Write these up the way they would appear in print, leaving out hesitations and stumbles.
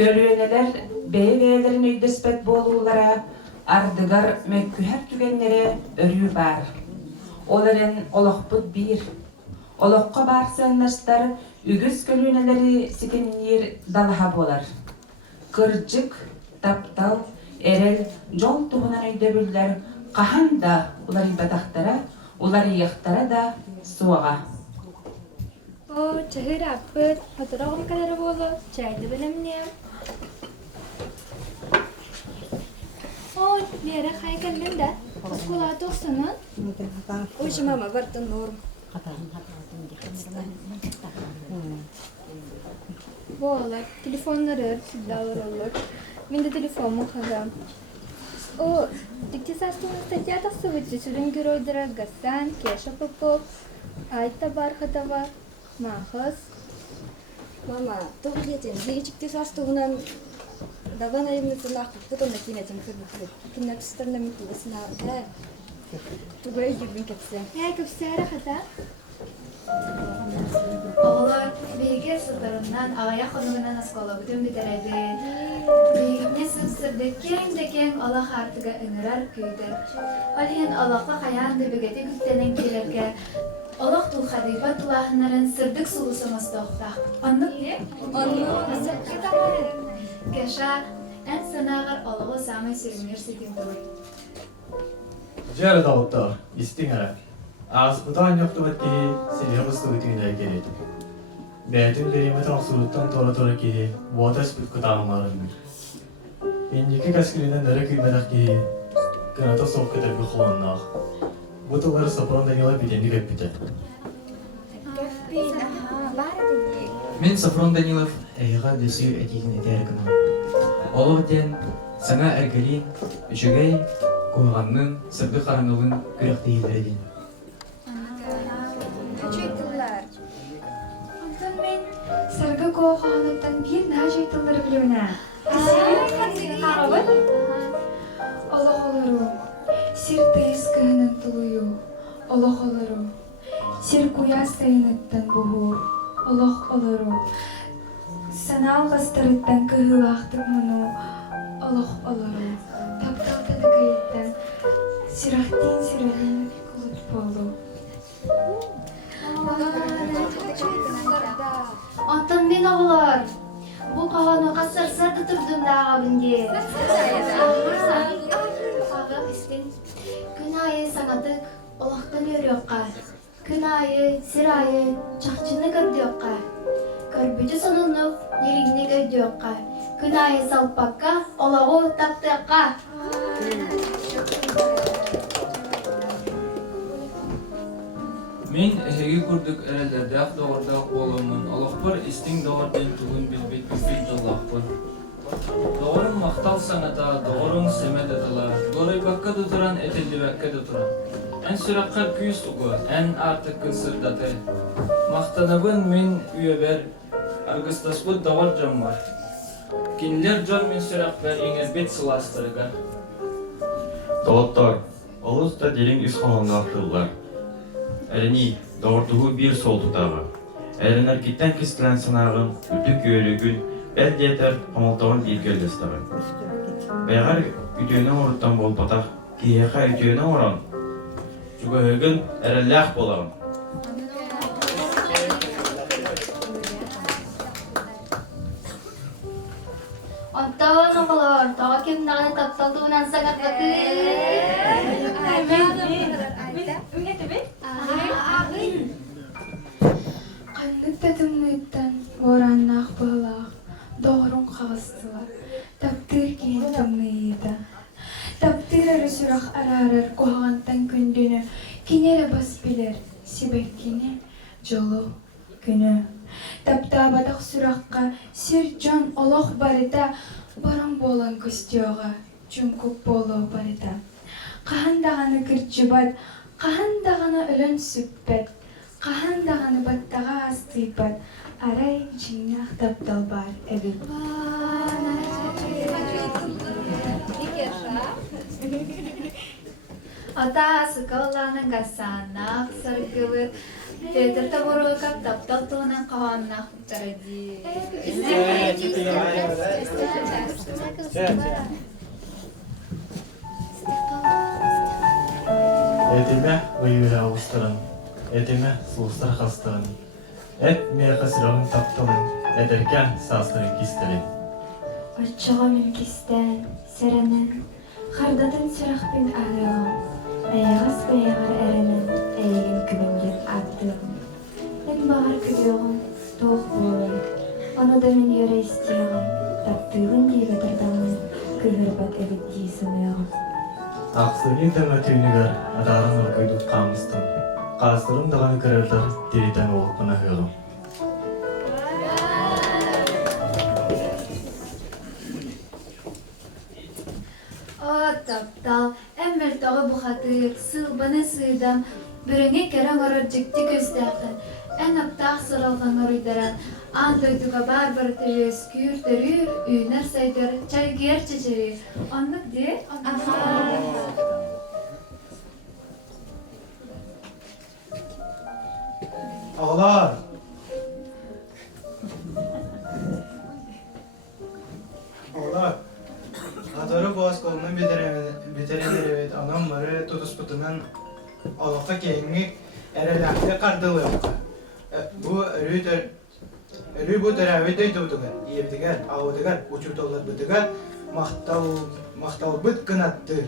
Kölüyeneler beyvelerin öydespet boğululara ardıgar mökküher tügenlere örü bar. Olaren olokput bir. Olokka barsanlaştar ügüz kölüyeneleri sikenir dalaha bolar. Kırcık, taptal, erel, jol tuhunan öydebüller kahan da ular ibadahtara, ular yahtara da suaga. O çahır appır, hatırağım kadar bolu, çaylı belemniyem. O diğer haykalın da, okula dostunun. Uyuşum ama vardı norm. Bu olar, telefonları silahlar olur. Ben de telefonumu kazam. O dikti sastığınızda ya da sıvıcı sürün görüldürer gassan, keşa popop, ayta barkatava, mahas. Mama, tuh liatin, hijik tis astunan dagan ayam nito nak puto na kinatin kebukit. Kinapstar na mituwas na ka. Tuba yubin kapsa. Ya kapsara kata? Oğlar bilgi sırlarından ağaya konuğundan askola bütün bitirebi. Bilgi sımsırdı keng Allah artıga ınırar küydür. Aliyen Allah'a kayan debegeti güttenen gelirke. Allah tul hadiba tulahınların sırdık sulusunuz dokta. Anlık ne? Anlık. Geçer en sanağır Allah'ı Sami Sürünür Sitimdur. Jere Davutlar, istingara. Az budan yoktu ki silahımız tuğduğuna gerek. Beytül derime tahsuluttan tora ki vadas bitku dağmarındır. İnciki kaskilinden nere kıymedak ki kınata sohbet edip kullannak. Bu tuğları sapıran deniyorlar bilendi göpüde. Мен Сафрон Данилов әйға дөсі әтейін әтәрігіна. Олығден саңа әргілі үшігей қойғанның сырды қараңылың күректі елдерден. Ondan men sargı koğanıktan bir naş aytılları bilimine. Allah olurum, sir teyis kıhının tuluyu. Allah olurum, sir kuya sayınıktan buhu. Allah olurum, sanal gastırıktan kıhılaktık munu. Allah olurum, taptaltanı kayıttan sirahtin sirahın kulut bolu. Ondan men oğlar, bu kağanı kasırsa tuturdum dağa bindi. Ağam istin, kınayı sanadık, Allah'tan yürüyokka. Kınayı, sirayı, çakçını gördüyokka. Körbücü sonunu, yerini gördüyokka. Kınayı salpakka, Allah'u taptıkka. Мен эһиги курдук эрелердеак доҕордаах буолуумун олохпор истиң доҕорден тугун билбит билбит дьоллаахпын. Доҕорун мактал саҥата, доҕоруң семе дытыла, горойбакка дутуран этеллибэкке дутура. Эн сүрэккэр күүс угу, эн артыккын сырдаты. Мактанабын мен үөбэр, аргыстаспыт доҕор дьон бар. Кинилер дьон мен сүрэкбэр иҥербит сылаастырыга. Dolaplar, oluz da dilin üst kanalına akıllar. Elini doğurduğu bir sol tutağı. Elinler kitten kestilen sanağın, ütük yörügün, bel yeter kamaltağın bir gölgestağı. Beğer ütüğüne oruttan bol patak, kiyeka ütüğüne oran. Çünkü hügün erellях bolağın. Ondan oğlar, dağa kimnağını taptalduğundan sagatladı. Kanlık tadımlıktan boranlaq bağlaq, doğrun қағыстылар, таптыр кейін тымнıydı. Таптыр әрі сұрақ арарыр қоғантан күндіні, кенері бас білер, себеккені жолу күні. Тапта батақ сұраққа сир жан олақ барыта, баран болан көстеуға, жүн көп болу барыта. Қағандағаны кірчібат, қағандағаны үлін сүппет, қағандағаны баттаға астыйпат, арай жиннақ таптал бар әбіл. Ата sıkılanın gasanaq sargıvır, Петр табору кап таптал туынан каванна таради. Этиме выйыра устырын, этиме суустар хастырын. Эт меха сырын таптымын, этеркен састырын кистелин. Орчоға мен кистен, серенен, хардатын сырақпен ағығым, аяғас баяғар әрінен, әйеген күнімден аттығым. Мен бағар күдеғым, тоқ болын, оны да мен ере істеғым, таптығын дейгі тұрдамын, күгірбат әбет дейсін өғым. Ақсырын тәңі түйінігер, адарын ұрқайдық қамыстым. Қастырын дағаны кірілдір, деретен олықпына ғығым. Таптал, әммәл тағы бұхатыр, сылбаны сыйдам, бүріңе кәрің ұрыр жікті көстәқтін, ән аптақ сыралған ұрыйдаран, андойдуға бар-бар тәуес күйір түрір, үйнер сайдар, чайгер чечері. Анлық де? Ağlar! Ağlar! Atarı boğaz kolunu bitiremedet anam varı tutusputunun alaka kengik erelakta kardılı yaptı. Bu örü bu teravide duydugar, yevdigar, ağudigar, uçurtollar bitigar, mahtal bit kınattır.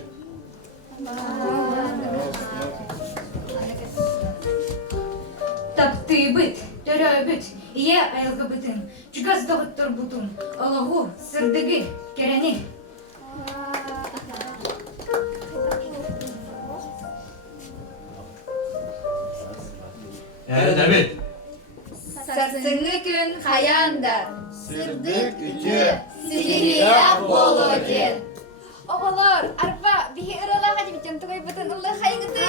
Тапты бит, төрө бит, ие айылғы бітін, жүгаз дағыттыр бұтын, алағу, сырдығы, керені. David! Сарсыңы күн хаянда. Sırdık ütü! Сирияқ болу ден. Оғалар, арба, бихи ыралаға демейтен тұғай бұтын ұлы қайғыды.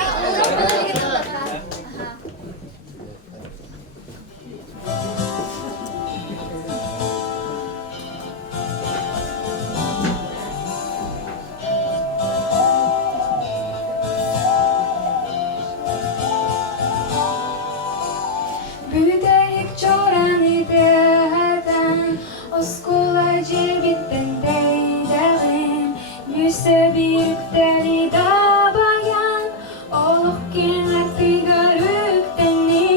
Büyüdeyik çoran ideden, oskula cilbitten deydeğin, yüse bir deli dabayan, oluk genelti görüktenin.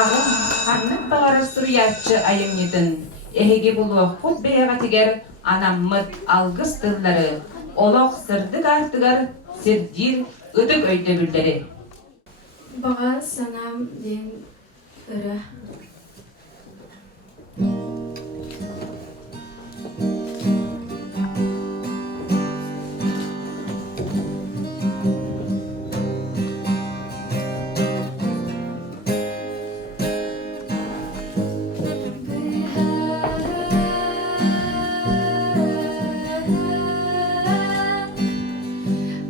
Ağın hanlık bağırı suriyatçı ayımyydın. Ehegi buluq kut beyagatiger anammıt algıs dılları. Oloq sırdık artıgar sirdir ödük öydebülleri. Bağa sanam den ıra.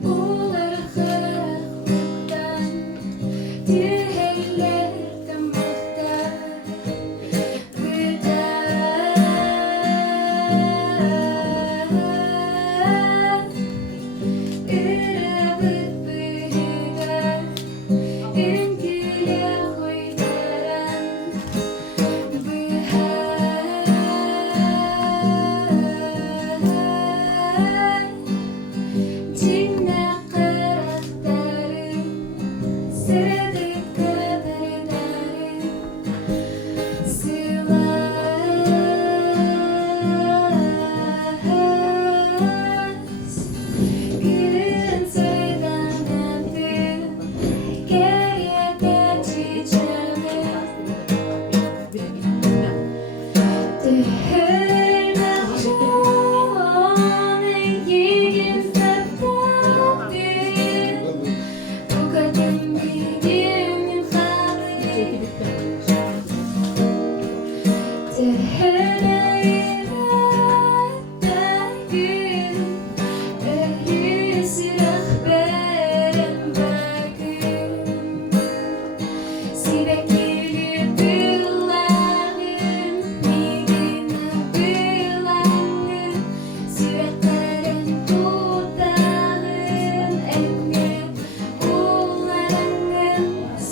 Ular kırıklıktan dirheller damakta Irabıt büyüden Üngüle huydaran Cinne kıraktarın Sıradık kadardarın Sıvaz Gülün soydan öptüm Geriyede çiçeğim Bu kadın bildiğimin halim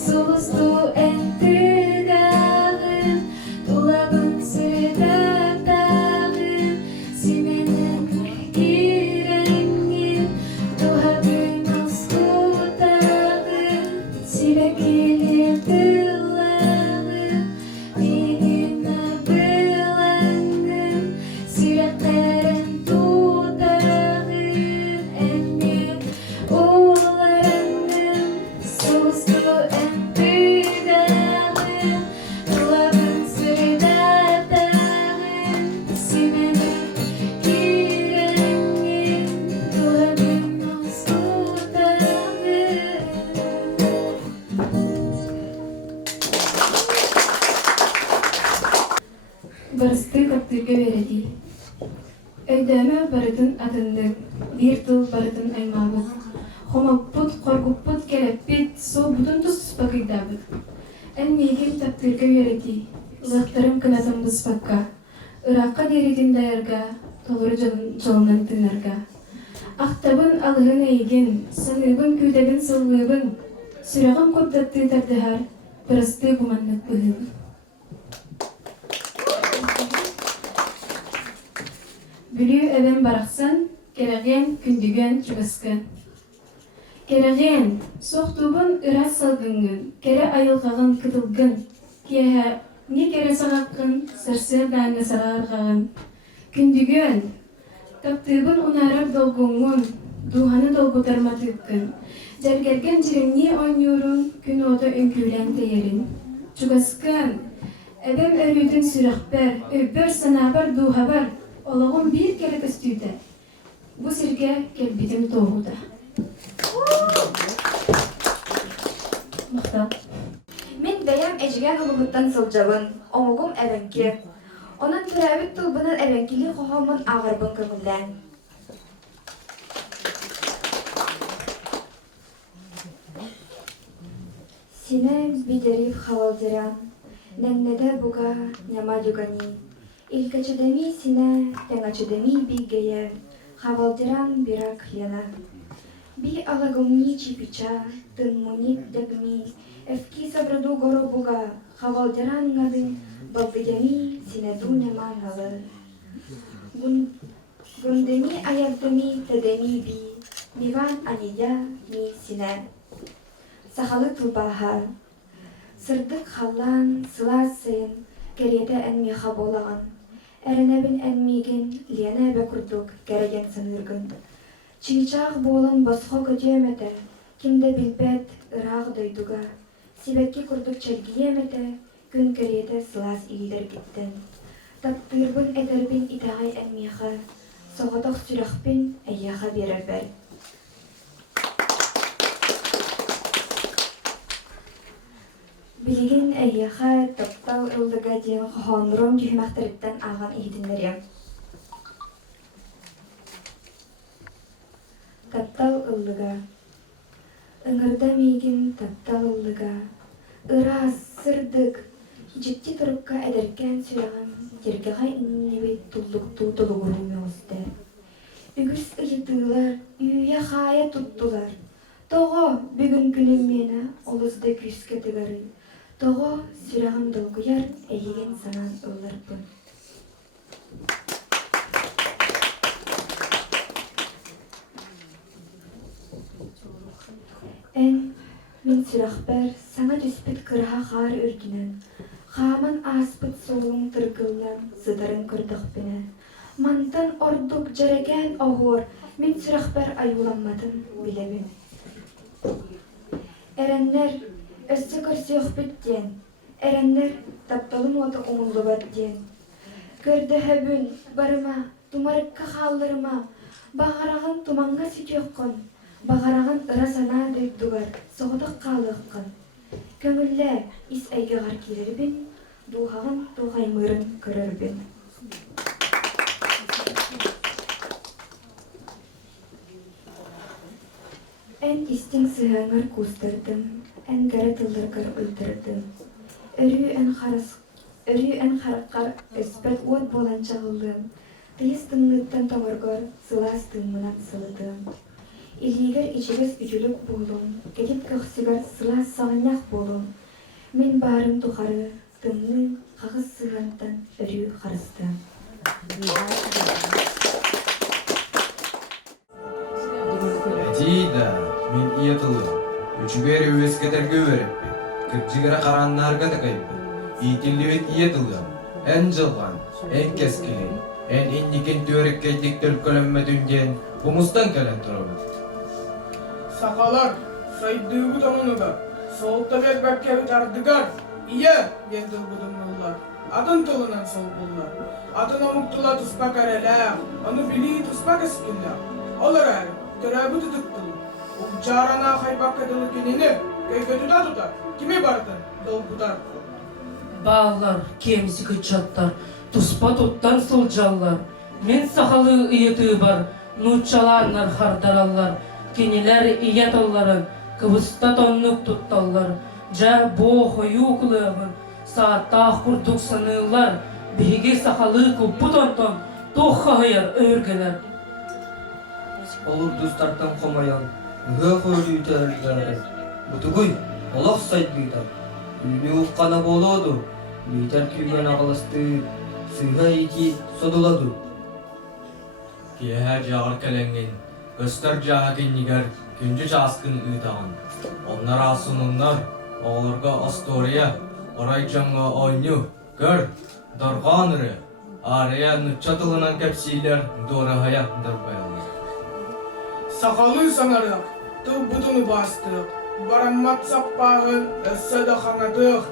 Sustu entigağın Dolabın sırdatağın Simenin girengin Dolabın oskutağın Sivekilir dılağın Minina bılağın Sirakların tutağın Emir oğlanın Sustu entigağın Dolabın sırdatağın Simenin girengin Dolabın oskutağın Barısты kaptırga veredi. Öydeme barıdın adındı. Bir tıl barıdın aymabı. Homapput, korgupput, keleppit, so budun tus bakıydabıd. En meygim taptırga veredi. Ilaqtarım kınatım bıspakka. Irakka deridin dayarga, toluru çalınan tınarga. Ahtabın alığın eygin, sanıbın küydegin sılgıbın. Sürağın koddattı tardihar, barısты gumanlık bıhın. Bülü evin baraqsan, keregen kündügen çugaskan. Keregen, soğtubun ıras salgıngın, kere ayılgağın kıtılgın. Kiyehe, ni kere sağaqqın, sırsı dağını sağargağın. Kündügen, taptığın unarar dolgungun, duhanı dolgutarmatıkkın. Jergergen jirenni oynuyorun, gün oda önkülen teyerin. Çugaskan, ebem örüdün sürahber, öbbör sanabar duhabar. Olağım bir kere üstüde. Bu sirge kelbitim doğuda. Mıhtam. Мен бәям әжігән ұлығыттан сылжабын, оңығым әбәнке. Onun türəbit tılbının əbənkili xoxamın ağırbın köngülən. Сине бидерив хавалдыран, нәннәдә буга няма югани. Илкачыдами сине, тәңачыдами биггәйә, хавалдыран бирак яна. Би алагымни чипича, тынмунит дәгми, эфки сабраду горо буга, хавалдыран гадын, баббидами сине ду няма налы. Гундеми аягдами тәдәми би, миван анидя ми сине. Сахалы тулбаха, Сырдык халлан, сылас сайын, керете әнмеха болаған. Әрінәбін әнмеген, Лена әбе күрдік, кәреген сыныргын. Чиңчақ болын басқа көтеметі, кімді білбәт, ырағы дойдуға. Себәкке күрдік чәргиеметі, күн керете сылас илдер кеттен. Таптырбын әдербін итағай әнмеха, соғадық сүрәқпен әйяға берер бәр. Билигин әйяха таптал ылдыга ден хонром жүхмәхтәріттен аған иhdinlerем. Таптал ылдыга. Ыңырда мейгин таптал ылдыга. Ырас, сырдык, житти тұрыпка әдеркен сүрәғын дергеға иннебет тұлдықту тұлығырын өстер. Үгіс ұйытылар, үйе қая тұттылар. Тоғы бүгін күнім мені олызды күске тігірі. Тоғы сүрәғым долгуяр әйеген санан ылларпын. Ән, мен сүрәқбәр саңа түспіт кырға қар үрдінен, қамын аспыт солың тұргыллан зыдарын күрдіқ біне. Мантан ордук жареген оғыр, мен сүрәқбәр аюламматын білемін. Әрәннер өссі көрсі өқпіттен, әрәннер тапталым оты оңылы бәттен. Көрді әбін, барыма, тумарыққа қалдырыма, бағарағын туманға сүтеққын, бағарағын ырасана дөйдуғар, соғыдық қалыққын. Көңілі ис әйгеғар келербін, дұғағын дұғаймырын көрербін. Ән истің сығаңар көстірдім, ән гәрі тылдырғыр ұйтырдым. Өрі ән қарыққар өспәт от болан чағылдым. Тыйыстыңлыттан тоғырғыр сыластың мұнан сылыдым. Илегер ичігіз үжілік болым, кәдеп көқсігір сылас сағынақ болым. Мен барым тұқары, тымның қағыз сығантан өрі қарыстым. Әдейді, мен иетылым. Үчігері өскетерге өреппен. Кірчігері қараннарға тақайпын. Иетілдебет иетылым. Ән жылған, ән кескелен, ән еннекен төрекке дектір көлемме дүнден, бұмыстан кәлен тұрабын. Сақалар, сайдығы тонуға, соғылта бер бәккәбі тардығар. Ие, енділ бұдың олар. Атын тұлынан сол болар. Атын омықтыла тұспа кәрелі, оны білі тұспа кәскілі. Олар әрі, түрәбі тұтықтылы. Ол жарана қайпақ кәділі кенені, көйгөді да тұтар. Кеме барды, дол бұдар. Bağlar, kemsi kıçatlar, tuspa tuttan sılcallar. Men sakalı iyeti var, nutçalanlar hardarallar. Keniler iyet olların, kıvısta tonluk tuttallar. Ja boğu yuklığın, saatta kurduk sanırlar. Bege sakalı kupu tonton, toğa hayır örgeler. Olur dostlardan komayan, ühe koydu iterliler. Butuguy, olaq saydıydı. Ünü uqqana bolodu. Beyter kүйген ағылысты, сыға ики содулады. Киәһәр жағыр кәләнген, көстер жаға кеннигер, күнжі жасқын ұйтаған. Онлар асынынлар, оғыларға астория, орай жаңға ойну, көр, дорған үрі, ария нүтчатылынан кәпсейлер, дорағая дұрбайалар. Сақалы санардық, тұл бұтыны бастық, бараммат саппағын, өссәді қаңатық,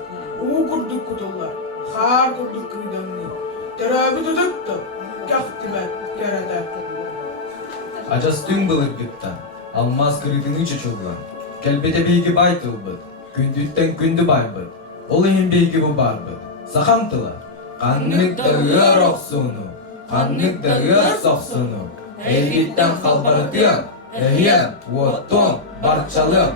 ұғы күрдік күтілер, қар күрдік күйдіңні, түрәбі түдікті, кәқті бәт кәрәді. Ачастың бұлыр күтті, алмаз кірітіңі чүчілген. Кәлбеті бейгі байтыл бұд, күндіттен күнді бай бұд, ол ең бейгі бұ бар бұд. Сақамтыла, қаннық дәуір оқсуыну, қаннық дәуір соқсуыну, әйгеттен қалбарытын, әйен, оттон, барчалым,